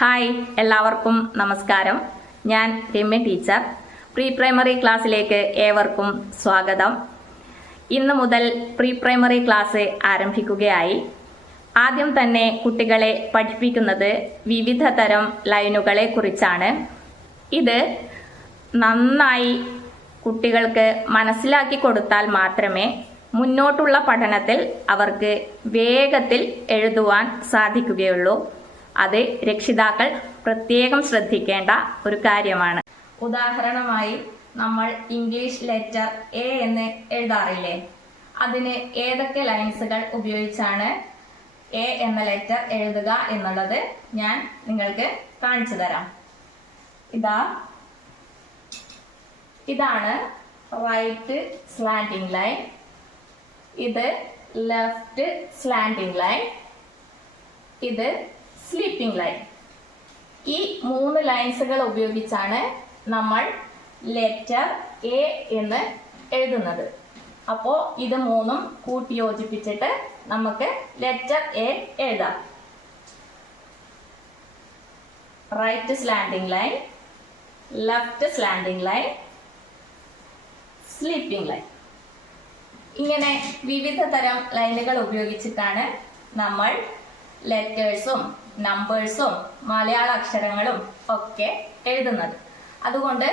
Hi, എല്ലാവർക്കും നമസ്കാരം. ഞാൻ രമ്യ ടീച്ചർ. പ്രീ പ്രൈമറി ക്ലാസ്സിലേക്ക് ഏവർക്കും സ്വാഗതം. ഇന്ന് മുതൽ പ്രീ പ്രൈമറി ക്ലാസ് ആരംഭിക്കുകയായി. ആദ്യം തന്നെ കുട്ടികളെ പഠിപ്പിക്കുന്നത് വിവിധ തരം ലൈനുകളെ കുറിച്ചാണ്. ഇത് നന്നായി കുട്ടികൾക്ക് മനസ്സിലാക്കി കൊടുത്താൽ മാത്രമേ മുന്നോട്ടുള്ള പഠനത്തിൽ അവർക്ക് വേഗത്തിൽ എഴുതുവാൻ സാധിക്കുകയുള്ളൂ. അത് രക്ഷിതാക്കൾ പ്രത്യേകം ശ്രദ്ധിക്കേണ്ട ഒരു കാര്യമാണ്. ഉദാഹരണമായി നമ്മൾ ഇംഗ്ലീഷ് ലെറ്റർ എ എന്ന് എഴുതാറില്ലേ? അതിന് ഏതൊക്കെ ലൈൻസുകൾ ഉപയോഗിച്ചാണ് എ എന്ന ലെറ്റർ എഴുതുക എന്നുള്ളത് ഞാൻ നിങ്ങൾക്ക് കാണിച്ചു തരാം. ഇതാണ് റൈറ്റ് സ്ലാന്റിംഗ് ലൈൻ, ഇത് ലെഫ്റ്റ് സ്ലാന്റിംഗ് ലൈൻ, ഇത് സ്ലീപ്പിംഗ് ലൈൻ. ഈ 3 ലൈൻസുകൾ ഉപയോഗിച്ചാണ് നമ്മൾ ലെറ്റർ എ എന്ന് എഴുതുന്നത്. അപ്പോൾ ഇത് 3ഉം കൂട്ടി യോജിപ്പിച്ചിട്ട് നമുക്ക് ലെറ്റർ എ എഴുതാം. Right slanting line, left slanting line, sleeping line. ഇങ്ങനെ വിവിധ തരം ലൈനുകൾ ഉപയോഗിച്ചിട്ടാണ് നമ്മൾ ലെറ്റേഴ്സും നമ്പേഴ്സും മലയാള അക്ഷരങ്ങളും ഒക്കെ എഴുതുന്നത്. അതുകൊണ്ട്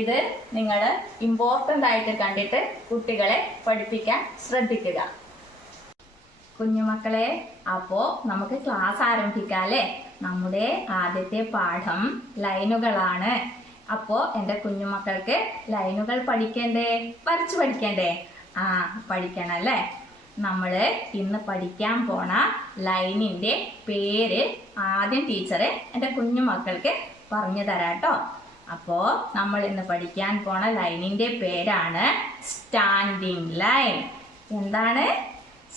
ഇത് നിങ്ങൾ ഇമ്പോർട്ടൻ്റ് ആയിട്ട് കണ്ടിട്ട് കുട്ടികളെ പഠിപ്പിക്കാൻ ശ്രദ്ധിക്കുക. കുഞ്ഞുമക്കളെ, അപ്പോൾ നമുക്ക് ക്ലാസ് ആരംഭിക്കാല്ലേ? നമ്മുടെ ആദ്യത്തെ പാഠം ലൈനുകളാണ്. അപ്പോൾ എൻ്റെ കുഞ്ഞുമക്കൾക്ക് ലൈനുകൾ പഠിക്കണ്ടേ? വരച്ചു പഠിക്കണ്ടേ? പഠിക്കണം അല്ലേ? നമ്മൾ ഇന്ന് പഠിക്കാൻ പോണ ലൈനിന്റെ പേര് ആദ്യം ടീച്ചറെ എൻ്റെ കുഞ്ഞുമക്കൾക്ക് പറഞ്ഞു തരാട്ടോ. അപ്പോ നമ്മൾ ഇന്ന് പഠിക്കാൻ പോണ ലൈനിന്റെ പേരാണ് സ്റ്റാൻഡിംഗ് ലൈൻ. എന്താണ്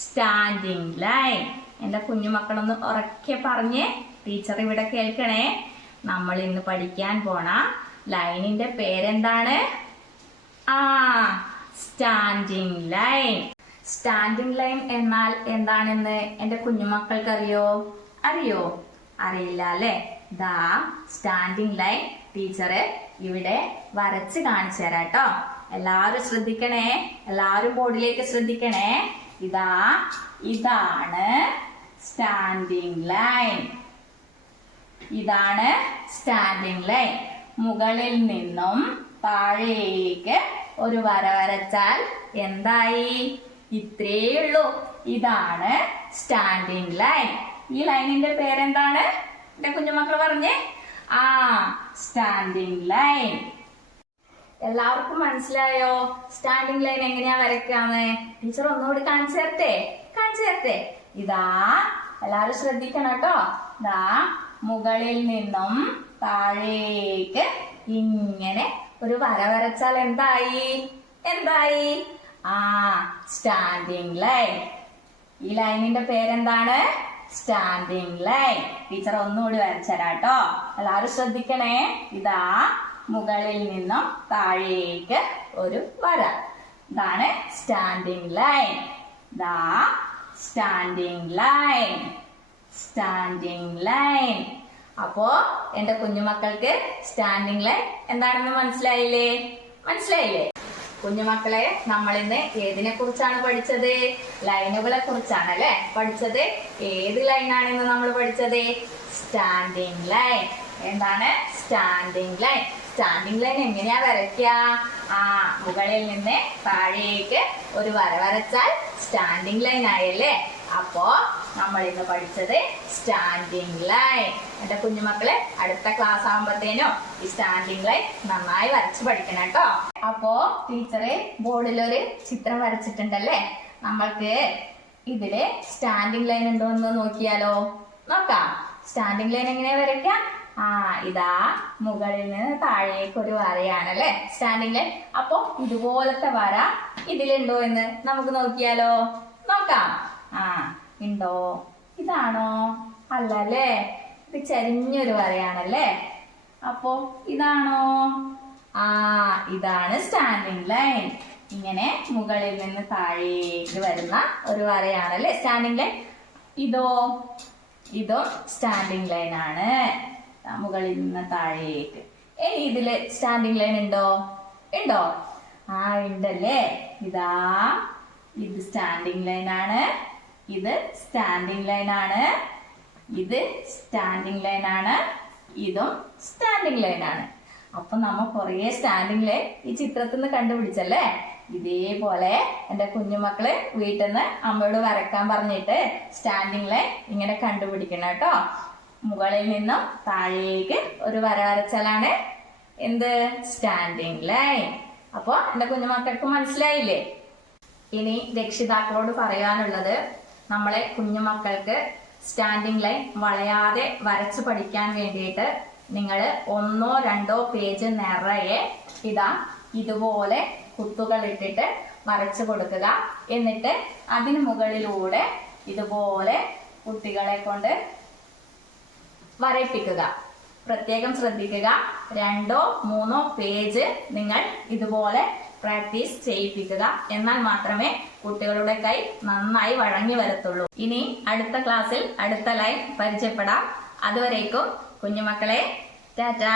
സ്റ്റാൻഡിംഗ് ലൈൻ? എൻ്റെ കുഞ്ഞുമക്കളൊന്ന് ഉറക്കെ പറഞ്ഞ് ടീച്ചർ ഇവിടെ കേൾക്കണേ. നമ്മൾ ഇന്ന് പഠിക്കാൻ പോണ ലൈനിന്റെ പേരെന്താണ്? Standing line. സ്റ്റാൻഡിംഗ് ലൈൻ എന്നാൽ എന്താണെന്ന് എൻ്റെ കുഞ്ഞുമക്കൾക്ക് അറിയോ? അറിയില്ല അല്ലേ? സ്റ്റാൻഡിംഗ് ലൈൻ ടീച്ചറ് ഇവിടെ വരച്ച് കാണിച്ചു തരാട്ടോ. എല്ലാവരും ശ്രദ്ധിക്കണേ, എല്ലാവരും ബോർഡിലേക്ക് ശ്രദ്ധിക്കണേ. ഇതാണ് സ്റ്റാൻഡിംഗ് ലൈൻ. ഇതാണ് സ്റ്റാൻഡിംഗ് ലൈൻ. മുകളിൽ നിന്നും താഴേക്ക് ഒരു വര വരച്ചാൽ എന്തായി? ഇത്രയേ ഉള്ളൂ. ഇതാണ് സ്റ്റാൻഡിംഗ് ലൈൻ. ഈ ലൈനിന്റെ പേരെന്താണ്? എന്റെ കുഞ്ഞുമക്കൾ പറഞ്ഞേ. Standing line. എല്ലാവർക്കും മനസ്സിലായോ സ്റ്റാൻഡിംഗ് ലൈൻ എങ്ങനെയാ വരയ്ക്കാന്ന്? ടീച്ചർ ഒന്നുകൂടി കാണിച്ചു തരട്ടെ? എല്ലാവരും ശ്രദ്ധിക്കണം കേട്ടോ. മുകളിൽ നിന്നും താഴേക്ക് ഇങ്ങനെ ഒരു വര വരച്ചാൽ എന്തായി? Standing line. ഈ ലൈനിന്റെ പേരെന്താണ്? Standing line. ടീച്ചർ ഒന്നുകൂടി വരച്ചരാട്ടോ. എല്ലാവരും ശ്രദ്ധിക്കണേ. മുകളിൽ നിന്നും താഴേക്ക് ഒരു വര. ഇതാണ് standing line. Standing line. Standing line. അപ്പോ എന്റെ കുഞ്ഞുമക്കൾക്ക് സ്റ്റാൻഡിംഗ് ലൈൻ എന്താണെന്ന് മനസ്സിലായില്ലേ? കുഞ്ഞുമക്കളെ, നമ്മൾ ഇന്ന് ഏതിനെ കുറിച്ചാണ് പഠിച്ചത്? ലൈനുകളെ കുറിച്ചാണ് അല്ലെ പഠിച്ചത്. ഏത് ലൈനാണെന്ന് നമ്മൾ പഠിച്ചത്? Standing line. എന്താണ് സ്റ്റാൻഡിംഗ് ലൈൻ? സ്റ്റാൻഡിംഗ് ലൈൻ എങ്ങനെയാ വരയ്ക്കുക? മുകളിൽ നിന്ന് താഴേക്ക് ഒരു വര വരച്ചാൽ സ്റ്റാൻഡിംഗ് ലൈൻ ആയല്ലേ? അപ്പോ നമ്മൾ ഇന്ന് പഠിച്ചത് സ്റ്റാൻഡിംഗ് ലൈൻ. എന്റെ കുഞ്ഞുമക്കളെ, അടുത്ത ക്ലാസ് ആകുമ്പോഴത്തേനും ഈ സ്റ്റാൻഡിംഗ് ലൈൻ നന്നായി വരച്ച് പഠിക്കണം കേട്ടോ. അപ്പോ ടീച്ചറെ ബോർഡിലൊരു ചിത്രം വരച്ചിട്ടുണ്ടല്ലേ? നമ്മൾക്ക് ഇതില് സ്റ്റാൻഡിംഗ് ലൈൻ ഉണ്ടോ എന്ന് നോക്കിയാലോ? നോക്കാം. സ്റ്റാൻഡിംഗ് ലൈൻ എങ്ങനെയാ വരയ്ക്കാം? മുകളിൽ നിന്ന് താഴേക്ക് ഒരു വരയാണല്ലേ സ്റ്റാൻഡിംഗ് ലൈൻ. അപ്പൊ ഇതുപോലത്തെ വര ഇതിലുണ്ടോ എന്ന് നമുക്ക് നോക്കിയാലോ? നോക്കാം. ഉണ്ടോ? ഇതാണോ? അല്ലല്ലേ, ഇത് ചരിഞ്ഞൊരു വരയാണല്ലേ. അപ്പോ ഇതാണോ? ഇതാണ് സ്റ്റാൻഡിംഗ് ലൈൻ. ഇങ്ങനെ മുകളിൽ നിന്ന് താഴേക്ക് വരുന്ന ഒരു വരയാണല്ലേ സ്റ്റാൻഡിംഗ് ലൈൻ. ഇതും സ്റ്റാൻഡിംഗ് ലൈൻ ആണ്. മുകളിൽ നിന്ന് താഴേക്ക്. ഇനി ഇതില് സ്റ്റാൻഡിങ് ലൈൻ ഉണ്ടോ? ഉണ്ടോ? ആ ഉണ്ടല്ലേ. ഇതാ ഇത് സ്റ്റാൻഡിങ് ലൈൻ ആണ്, ഇത് സ്റ്റാൻഡിങ് ലൈൻ ആണ്, ഇത് സ്റ്റാൻഡിങ് ലൈൻ ആണ്, ഇതും സ്റ്റാൻഡിങ് ലൈൻ ആണ്. അപ്പൊ നമ്മ കുറേ സ്റ്റാൻഡിങ് ലൈൻ ഈ ചിത്രത്തിൽ നിന്ന് കണ്ടുപിടിച്ചല്ലേ. ഇതേപോലെ എന്റെ കുഞ്ഞുമക്കള് വീട്ടിൽ നിന്ന് അമ്മയോട് വരക്കാൻ പറഞ്ഞിട്ട് സ്റ്റാൻഡിങ് ലൈൻ ഇങ്ങനെ കണ്ടുപിടിക്കണം കേട്ടോ. മുകളിൽ നിന്നും താഴേക്ക് ഒരു വര വരച്ചാലാണ് എന്ത്? Standing line. അപ്പൊ എന്റെ കുഞ്ഞുമക്കൾക്ക് മനസ്സിലായില്ലേ? ഇനി രക്ഷിതാക്കളോട് പറയാനുള്ളത്, നമ്മളെ കുഞ്ഞുമക്കൾക്ക് സ്റ്റാൻഡിങ് ലൈൻ വളയാതെ വരച്ചു പഠിക്കാൻ വേണ്ടിയിട്ട് നിങ്ങൾ 1 or 2 പേജ് നിറയെ ഇതാ ഇതുപോലെ കുത്തുകൾ ഇട്ടിട്ട് വരച്ചു കൊടുക്കുക. എന്നിട്ട് അതിന് മുകളിലൂടെ ഇതുപോലെ കുട്ടികളെ കൊണ്ട് വരയിപ്പിക്കുക. പ്രത്യേകം ശ്രദ്ധിക്കുക, 2 or 3 പേജ് നിങ്ങൾ ഇതുപോലെ പ്രാക്ടീസ് ചെയ്യിപ്പിക്കുക. എന്നാൽ മാത്രമേ കുട്ടികളുടെ കൈ നന്നായി വഴങ്ങി വരത്തുള്ളൂ. ഇനി അടുത്ത ക്ലാസ്സിൽ അടുത്ത ലൈൻ പരിചയപ്പെടാം. അതുവരേക്കും കുഞ്ഞുമക്കളെ ടാറ്റാ.